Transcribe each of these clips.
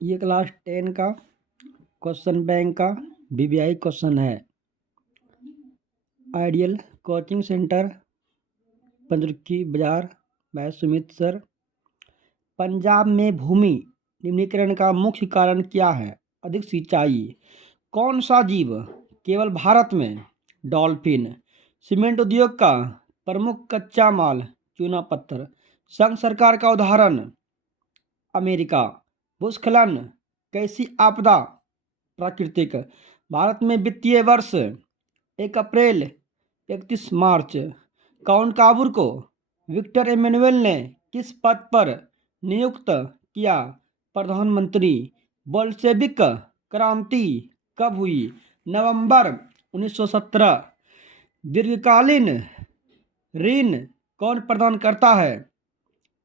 ये क्लास 10 का question bank का वीवीआई क्वेश्चन है। आइडियल कोचिंग सेंटर, पंचरुखी बाजार, मैं सुमित सर। पंजाब में भूमि निम्नीकरण का मुख्य कारण क्या है? अधिक सिंचाई। कौन सा जीव केवल भारत में? डॉल्फिन। सीमेंट उद्योग का प्रमुख कच्चा माल चूना पत्थर। संघ सरकार का उदाहरण अमेरिका। भूस्खलन कैसी आपदा? प्राकृतिक। भारत में वित्तीय वर्ष 1 अप्रैल 31 मार्च। काउंट को विक्टर एमेनुअल ने किस पद पर नियुक्त किया? प्रधानमंत्री। बोल्शेविक क्रांति कब हुई? नवंबर 1917। दीर्घकालीन ऋण कौन प्रदान करता है?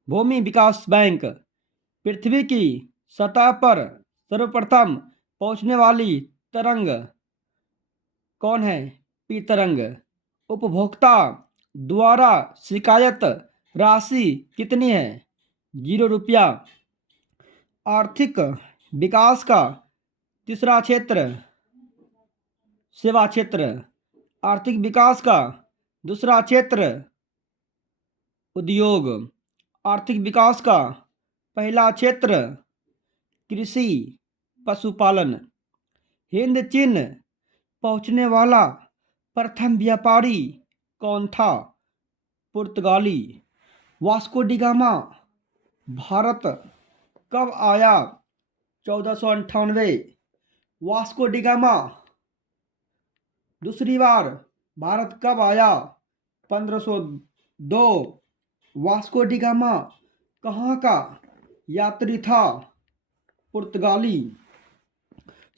भूमि विकास बैंक। पृथ्वी की सतह पर सर्वप्रथम पहुंचने वाली तरंग कौन है? पी तरंग। उपभोक्ता द्वारा शिकायत राशि कितनी है? 0 रुपया। आर्थिक विकास का तीसरा क्षेत्र सेवा क्षेत्र। आर्थिक विकास का दूसरा क्षेत्र उद्योग। आर्थिक विकास का पहला क्षेत्र कृषि पशुपालन। हिंद चीन पहुंचने वाला प्रथम व्यापारी कौन था? पुर्तगाली। वास्को डी गामा भारत कब आया? 1498। वास्को डी गामा दूसरी बार भारत कब आया? 1502। वास्को डी गामा कहाँ का यात्री था? पुर्तगाली।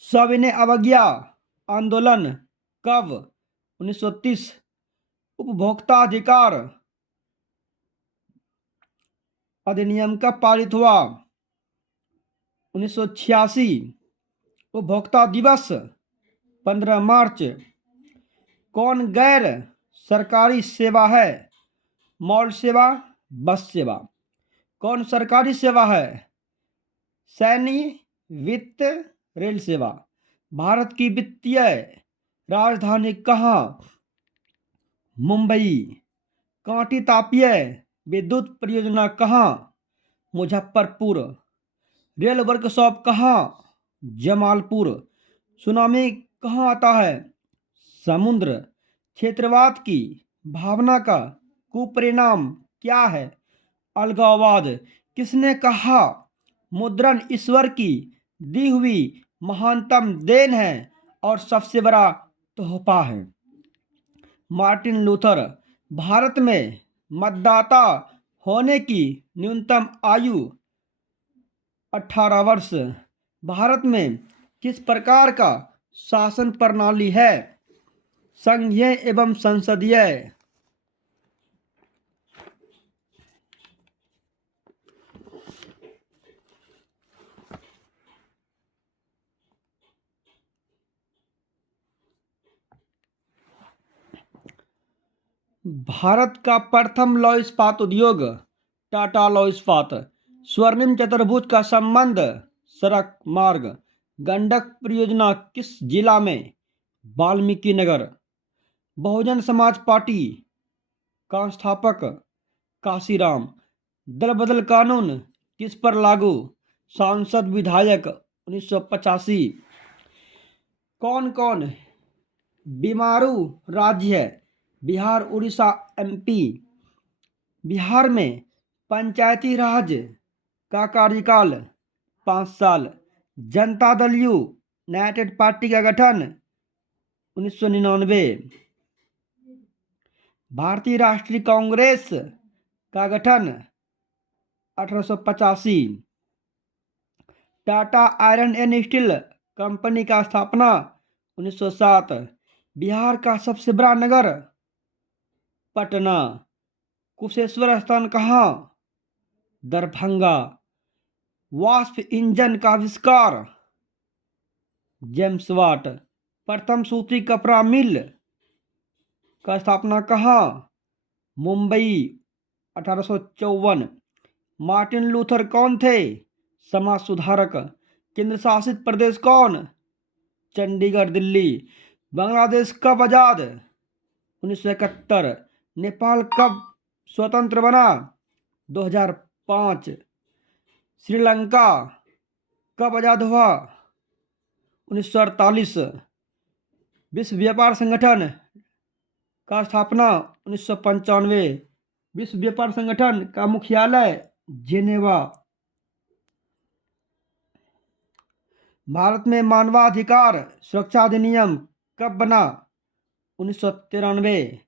सविनय अवज्ञा आंदोलन कब? 1930। उपभोक्ता अधिकार अधिनियम कब पारित हुआ? 1986। उपभोक्ता दिवस 15 मार्च। कौन गैर सरकारी सेवा है? मॉल सेवा, बस सेवा। कौन सरकारी सेवा है? सैन्य, वित्त, रेल सेवा। भारत की वित्तीय राजधानी कहाँ? मुंबई। कांटी तापीय विद्युत परियोजना कहाँ? मुजफ्फरपुर। रेल वर्कशॉप कहाँ? जमालपुर। सुनामी कहाँ आता है? समुद्र। क्षेत्रवाद की भावना का कुपरिणाम क्या है? अलगाववाद। किसने कहा मुद्रण ईश्वर की दी हुई महानतम देन है और सबसे बड़ा तोहफा है? Martin Luther. भारत में मतदाता होने की न्यूनतम आयु 18 वर्ष। भारत में किस प्रकार का शासन प्रणाली है? संघीय एवं संसदीय। भारत का प्रथम लौह इस्पात उद्योग टाटा लौह इस्पात। स्वर्णिम चतुर्भुज का संबंध सड़क मार्ग। गंडक परियोजना किस जिला में? वाल्मीकि नगर। बहुजन समाज पार्टी का स्थापक काशीराम। दल बदल कानून किस पर लागू? सांसद विधायक 1985। कौन कौन बीमारू राज्य है? बिहार, उड़ीसा, एमपी। बिहार में पंचायती राज का कार्यकाल 5 साल। जनता दल यूनाइटेड पार्टी का गठन 1999। भारतीय राष्ट्रीय कांग्रेस का गठन 1885। Tata iron and steel company का स्थापना 1907। बिहार का सबसे बड़ा नगर पटना। कुशेश्वर स्थान कहाँ? दरभंगा। वाष्प इंजन का आविष्कार जेम्स वाट। प्रथम सूती कपड़ा मिल का स्थापना कहाँ? मुंबई 1854। मार्टिन लूथर कौन थे? समाज सुधारक। केंद्र शासित प्रदेश कौन? चंडीगढ़, दिल्ली। बांग्लादेश कब आजाद? 1971। नेपाल कब स्वतंत्र बना? 2005। श्रीलंका कब आजाद हुआ? 1948। विश्व व्यापार संगठन का स्थापना 1995। विश्व व्यापार संगठन का मुख्यालय जेनेवा। भारत में मानवाधिकार सुरक्षा अधिनियम कब बना? 1993।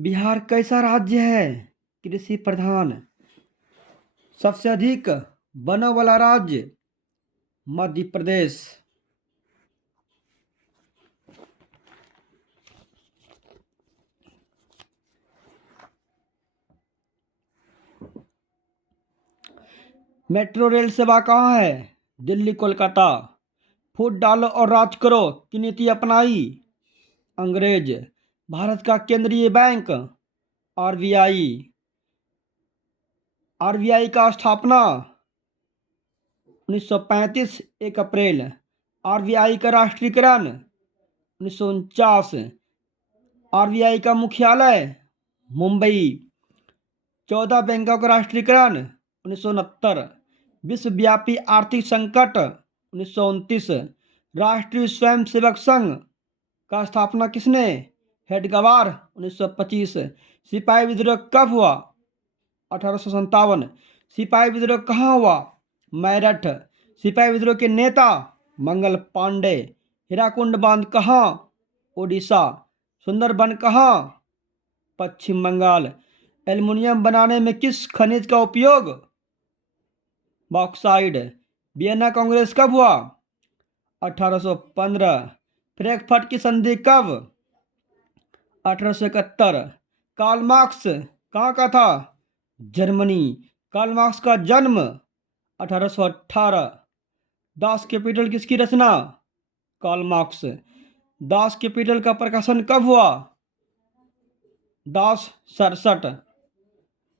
बिहार कैसा राज्य है? कृषि प्रधान। सबसे अधिक वनों वाला राज्य मध्य प्रदेश। मेट्रो रेल सेवा कहाँ है? दिल्ली, कोलकाता। फूट डालो और राज करो की नीति अपनाई अंग्रेज। भारत का केंद्रीय बैंक आरबीआई। आरबीआई का स्थापना 1935 1 अप्रैल। आरबीआई का राष्ट्रीयकरण 1949। आरबीआई का मुख्यालय मुंबई। 14 बैंकों का राष्ट्रीयकरण 1969। विश्वव्यापी आर्थिक संकट 1929। राष्ट्रीय स्वयंसेवक संघ का स्थापना किसने? हेडगवार 1925। सिपाही विद्रोह कब हुआ? 1857। सिपाही विद्रोह कहाँ हुआ? मेरठ। सिपाही विद्रोह के नेता मंगल पांडे। हीराकुंड बांध कहाँ? ओडिशा। सुंदरबन कहाँ? पश्चिम बंगाल। एल्युमिनियम बनाने में किस खनिज का उपयोग? बॉक्साइड। वियना कांग्रेस कब हुआ? 1815। फ्रैंकफर्ट की संधि कब? 1871। कार्ल मार्क्स कहाँ का था? जर्मनी। कार्ल मार्क्स का जन्म 1818। दास कैपिटल किसकी रचना? Karl Marx. दास कैपिटल का प्रकाशन कब हुआ? दास 67।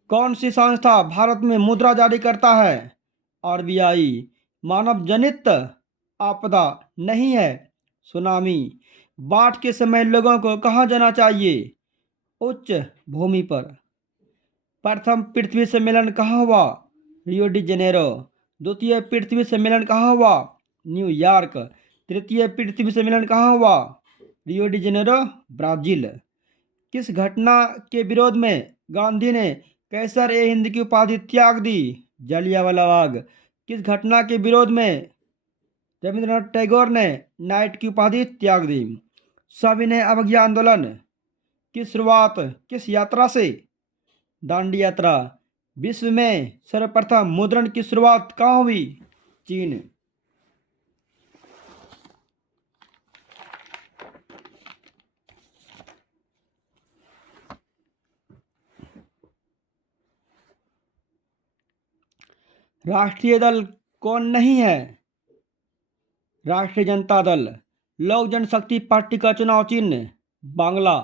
कौन सी संस्था भारत में मुद्रा जारी करता है? आरबीआई। मानव जनित आपदा नहीं है सुनामी। बाढ़ के समय लोगों को कहाँ जाना चाहिए? उच्च भूमि पर। प्रथम पृथ्वी सम्मेलन कहाँ हुआ? Rio de Janeiro. द्वितीय पृथ्वी सम्मेलन कहाँ हुआ? न्यूयॉर्क। तृतीय पृथ्वी सम्मेलन कहाँ हुआ? Rio de Janeiro, Brazil. किस घटना के विरोध में गांधी ने कैसर ए हिंद की उपाधि त्याग दी? जलियांवाला बाग। किस घटना के विरोध में रविंद्रनाथ टैगोर ने नाइट की उपाधि त्याग दी? सविनय अवज्ञा आंदोलन की शुरुआत किस यात्रा से? दांडी यात्रा। विश्व में सर्वप्रथम मुद्रण की शुरुआत कहाँ हुई? चीन। राष्ट्रीय दल कौन नहीं है? राष्ट्रीय जनता दल। लोक जनशक्ति पार्टी का चुनाव चिन्ह बांग्ला।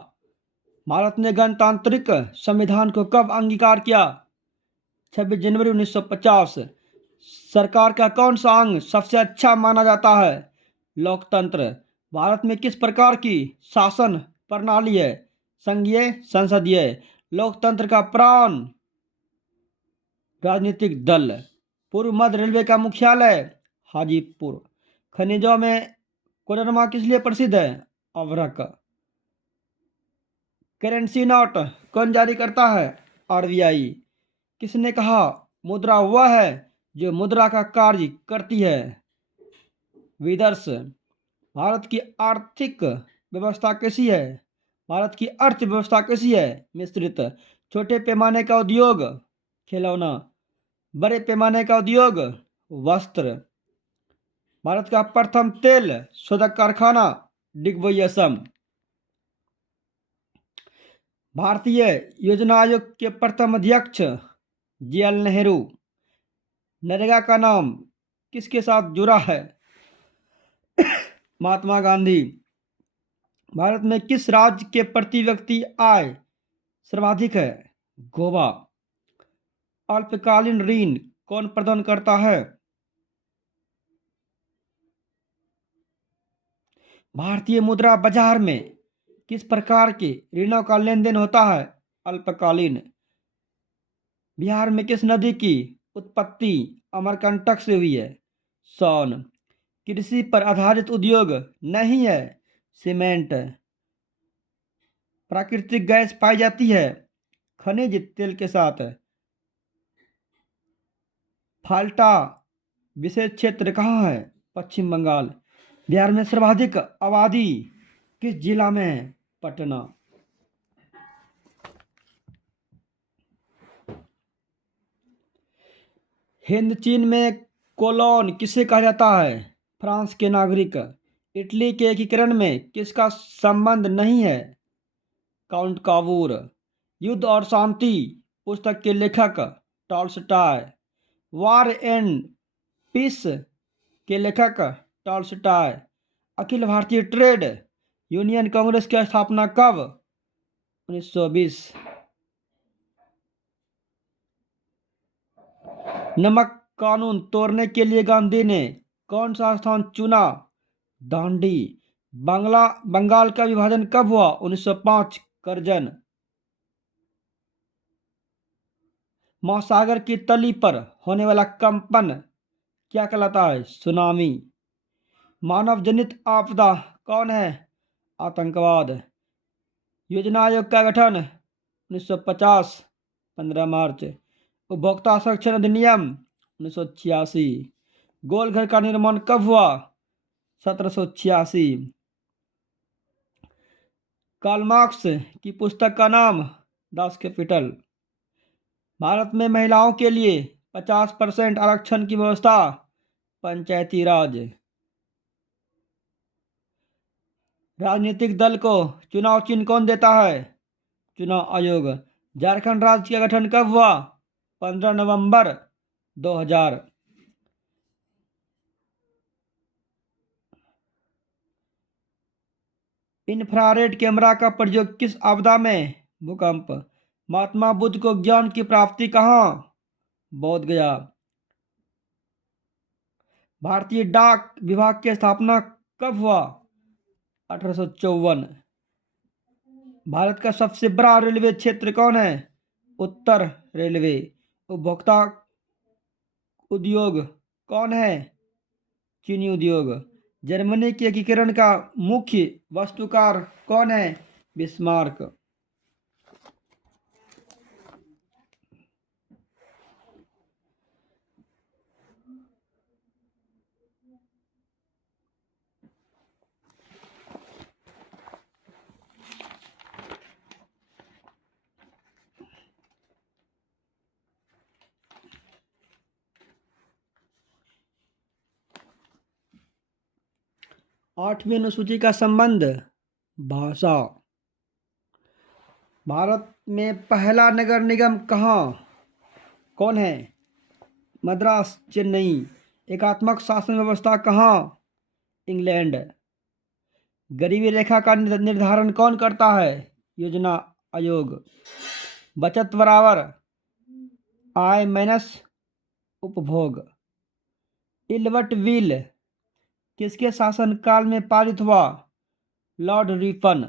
भारत ने गणतांत्रिक संविधान को कब अंगीकार किया? 26 जनवरी 1950। सरकार का कौन सा अंग सबसे अच्छा माना जाता है? लोकतंत्र। भारत में किस प्रकार की शासन प्रणाली है? संघीय संसदीय। लोकतंत्र का प्राण राजनीतिक दल। पूर्व मध्य रेलवे का मुख्यालय हाजीपुर। खनिजों में कोडरमा किस लिए प्रसिद्ध है? अभ्रक। करेंसी नोट कौन जारी करता है? आरबीआई। किसने कहा मुद्रा वह है जो मुद्रा का कार्य करती है? विदर्श। भारत की आर्थिक व्यवस्था कैसी है? भारत की अर्थव्यवस्था कैसी है? मिश्रित। छोटे पैमाने का उद्योग खिलौना। बड़े पैमाने का उद्योग वस्त्र। भारत का प्रथम तेल शोधक कारखाना डिगबोई असम। भारतीय योजना आयोग के प्रथम अध्यक्ष JL नेहरू। नरेगा का नाम किसके साथ जुड़ा है? महात्मा गांधी। भारत में किस राज्य के प्रति व्यक्ति आय सर्वाधिक है? गोवा। अल्पकालीन ऋण कौन प्रदान करता है? भारतीय मुद्रा बाजार में किस प्रकार के ऋणों का लेन देन होता है? अल्पकालीन। बिहार में किस नदी की उत्पत्ति अमरकंटक से हुई है? सोन। कृषि पर आधारित उद्योग नहीं है, सीमेंट। प्राकृतिक गैस पाई जाती है खनिज तेल के साथ। फाल्टा विशेष क्षेत्र कहाँ है? पश्चिम बंगाल। बिहार में सर्वाधिक आबादी किस जिला में है? पटना। हिंद चीन में कोलोन किसे कहा जाता है? फ्रांस के नागरिक। इटली के एकीकरण में किसका संबंध नहीं है? Count Cavour. युद्ध और शांति पुस्तक के लेखक टॉल्स्टॉय। वार एंड पीस के लेखक Tolstoy. Akhil Bharatiya trade union Congress की स्थापना कब? 1920। नमक कानून तोड़ने के लिए गांधी ने कौन सा स्थान चुना? दांडी। बंगाल का विभाजन कब हुआ? 1905। करजन। महासागर की तली पर होने वाला कंपन क्या कहलाता है? सुनामी। मानव जनित आपदा कौन है? आतंकवाद। योजना आयोग का गठन 1950। 15 मार्च। उपभोक्ता संरक्षण अधिनियम 1986। गोलघर का निर्माण कब हुआ? 1786। कार्ल मार्क्स की पुस्तक का नाम? Das Kapital. भारत में महिलाओं के लिए 50% आरक्षण की व्यवस्था पंचायती राज। राजनीतिक दल को चुनाव चिन्ह कौन देता है? चुनाव आयोग। झारखंड राज्य का गठन कब हुआ? 15 नवंबर 2000। इंफ्रारेड कैमरा का प्रयोग किस आपदा में? भूकंप। महात्मा बुद्ध को ज्ञान की प्राप्ति कहाँ? बोध गया। भारतीय डाक विभाग की स्थापना कब हुआ? 1854। भारत का सबसे बड़ा रेलवे क्षेत्र कौन है? उत्तर रेलवे। उपभोक्ता उद्योग कौन है? चीनी उद्योग। जर्मनी के एकीकरण का मुख्य वास्तुकार कौन है? बिस्मार्क। 8वीं अनुसूची का संबंध भाषा। भारत में पहला नगर निगम कहाँ कौन है? मद्रास, चेन्नई। एकात्मक शासन व्यवस्था कहाँ? इंग्लैंड। गरीबी रेखा का निर्धारण कौन करता है? योजना आयोग। बचत बराबर आय माइनस उपभोग। इल्बर्ट विल किसके शासनकाल में पारित हुआ? Lord Ripon.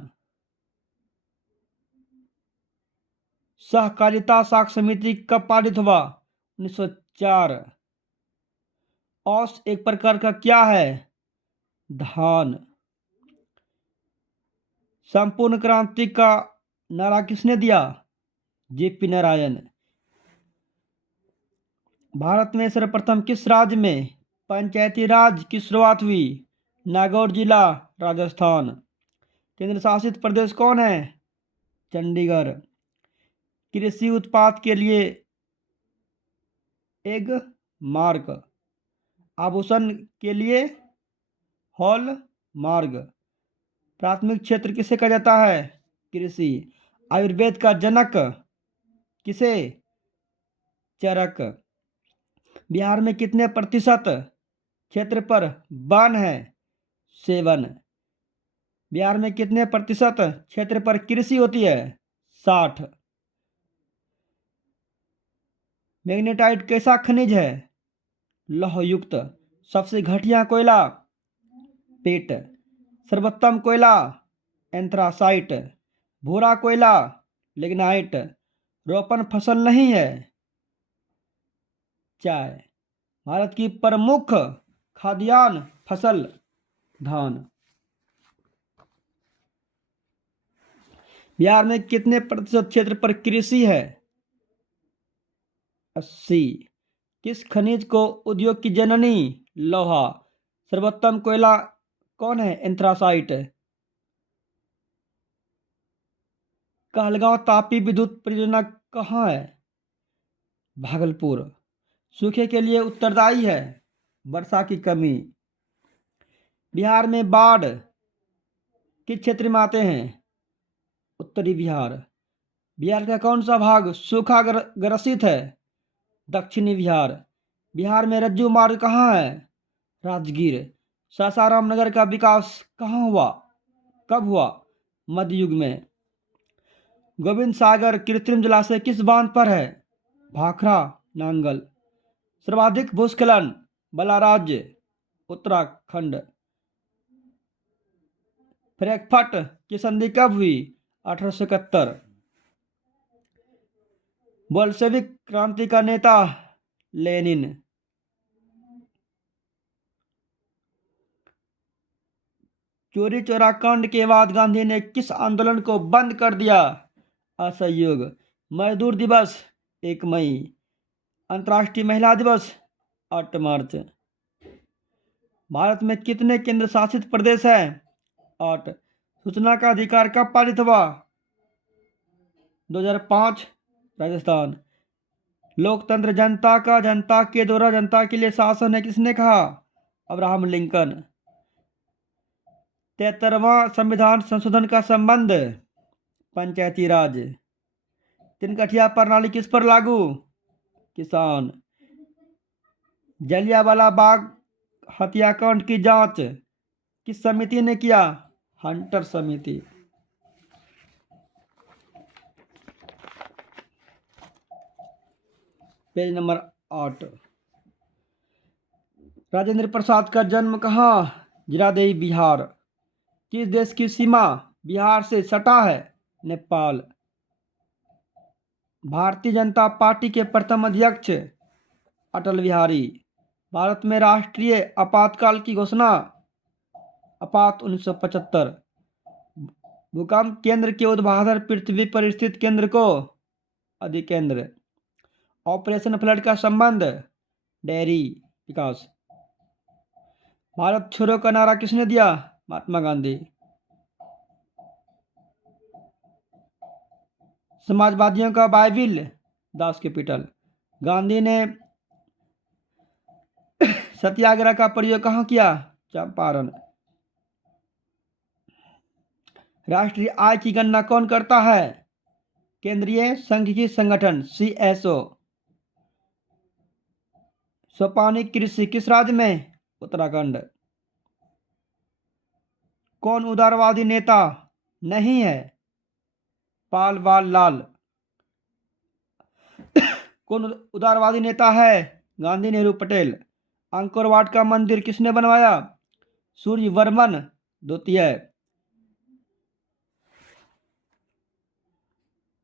सहकारिता साख समिति कब पारित हुआ? 1904। औस एक प्रकार का क्या है? धान। संपूर्ण क्रांति का नारा किसने दिया? जेपी नारायण। भारत में सर्वप्रथम किस राज्य में पंचायती राज की शुरुआत हुई? नागौर जिला, राजस्थान। केंद्र शासित प्रदेश कौन है? चंडीगढ़। कृषि उत्पाद के लिए एग मार्क। आभूषण के लिए हॉल मार्ग। प्राथमिक क्षेत्र किसे कहा जाता है? कृषि। आयुर्वेद का जनक किसे? चरक। बिहार में कितने प्रतिशत क्षेत्र पर वन है? 7। बिहार में कितने प्रतिशत क्षेत्र पर कृषि होती है? 60। मैग्नेटाइट कैसा खनिज है? लौह युक्त। सबसे घटिया कोयला? पेट। सर्वोत्तम कोयला एंथ्रासाइट, भूरा कोयला लिग्नाइट, रोपण फसल नहीं है चाय। भारत की प्रमुख खाद्यान्न फसल धान। बिहार में कितने प्रतिशत क्षेत्र पर कृषि है 80। किस खनिज को उद्योग की जननी लोहा। सर्वोत्तम कोयला कौन है एंथ्रासाइट। कहलगांव तापी विद्युत परियोजना कहाँ है भागलपुर। सूखे के लिए उत्तरदायी है वर्षा की कमी। बिहार में बाढ़ किस क्षेत्र में आते हैं उत्तरी बिहार। बिहार का कौन सा भाग सूखा ग्रसित है दक्षिणी बिहार। बिहार में रज्जू मार्ग कहाँ है राजगीर। सासाराम नगर का विकास कहाँ हुआ कब हुआ मध्य युग में। गोविंद सागर कृत्रिम जलाशय किस बांध पर है भाखड़ा नांगल। सर्वाधिक भूस्खलन बलाराज्य उत्तराखंड। फ्रैंकफर्ट की संधि कब हुई 1871। बोल्शेविक क्रांति का नेता लेनिन। चोरी चोरा कांड के बाद गांधी ने किस आंदोलन को बंद कर दिया असहयोग। मजदूर दिवस 1 मई। अंतर्राष्ट्रीय महिला दिवस 8 मार्च। भारत में कितने केंद्र शासित प्रदेश हैं 8। सूचना का अधिकार कब पारित हुआ 2005 राजस्थान। लोकतंत्र जनता का जनता के द्वारा जनता के लिए शासन है किसने कहा अब्राहम लिंकन। 73वां संविधान संशोधन का संबंध पंचायती राज। तिनकठिया प्रणाली किस पर लागू किसान। जलियांवाला बाग हत्याकांड की जांच किस समिति ने किया हंटर समिति। Page number 8। राजेंद्र प्रसाद का जन्म कहाँ जीरादेई बिहार। किस देश की सीमा बिहार से सटा है नेपाल। भारतीय जनता पार्टी के प्रथम अध्यक्ष अटल बिहारी। भारत में राष्ट्रीय आपातकाल की घोषणा आपात 1975। भूकंप केंद्र के ऊर्ध्वाधर पृथ्वी पर स्थित केंद्र को अधिकेंद्र। ऑपरेशन फ्लड का संबंध डेयरी विकास। भारत छोड़ो का नारा किसने दिया महात्मा गांधी। समाजवादियों का बाइबिल दास कैपिटल। गांधी ने सत्याग्रह का प्रयोग कहाँ किया चंपारण। राष्ट्रीय आय की गणना कौन करता है केंद्रीय सांख्यिकी संगठन CSO। सोपानिक कृषि किस राज्य में उत्तराखंड। कौन उदारवादी नेता नहीं है पाल लाल। कौन उदारवादी नेता है गांधी नेहरू पटेल। अंकोर वाट का मंदिर किसने बनवाया सूर्यवर्मन द्वितीय।